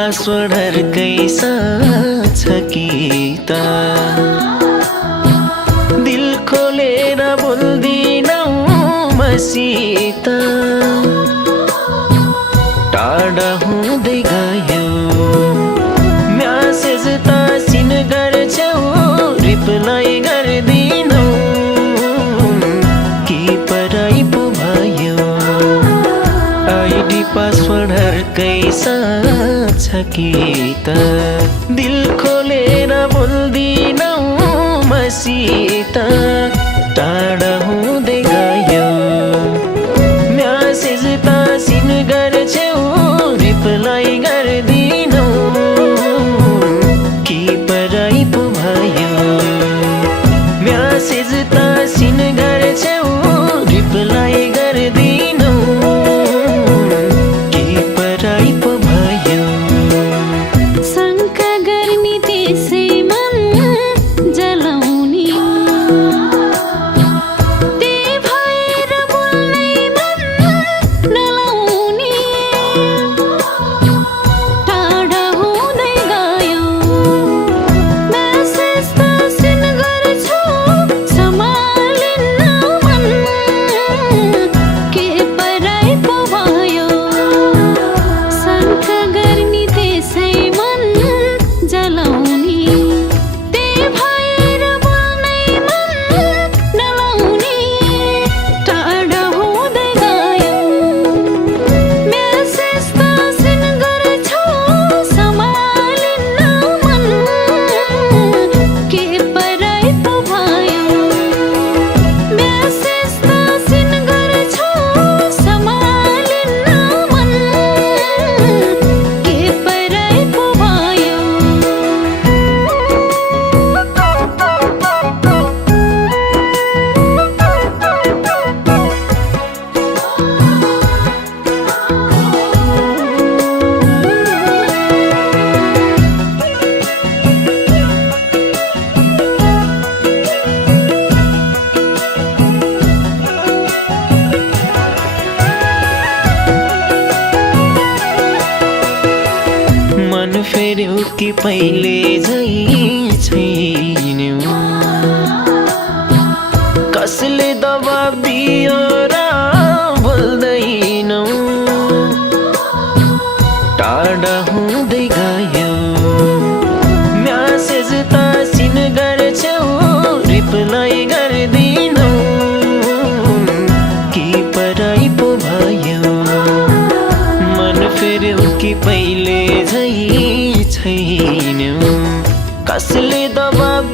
पासवर्डहरुकै साथ छ कि त दिल खोलेर बोल्दिनौ मसित टाढा हुँदै गयो म्यासेज तासिन गर्छौ रिप्लाई गर्दिनौ के पराई पो भयो आईडी पासवर्डहरुकै साथ छ कि त दिल खोलेर बोल्दिनौ मसित टाढा हुँदै गयो म्यासेज तासिन गर्छौ रिप्लाई गर्दिनौ के पराई पो भयो म्यासेज तासिन गर्छौ रिप्लाई गर्दिनौ के पराई पो भयो शंका गर्ने त्यसै मन जलाउने त्यही भएर बोल्नै मन नलाउने टाढा हुँदै गयो म्यासेज तासिन गर्छौ सम्हालिन्न मन के पराई पो भयो शंका गर्ने त्यसै मन जलाउने त्यही भएर बोल्नै मन नलाउने टाढा हुँदै गयो म्यासेज तासिन गर्छौ सम्हालिन्न मन के पराई पो भयो म्यासेज तासिन गर्छौ सम्हालिन्न मन के पराई पो भयो मन फेर्यौ कि पहिले झै छैनौ कसले दबाब दियो र बोल्दैनौ टाढा हुँदै गयो म्यासेज तासिन गर्छौ रिप्लाई गर्दिनौ के पराई पो भयो मन फेर्यौ कि पहिले झै छैनौ कसले दबाब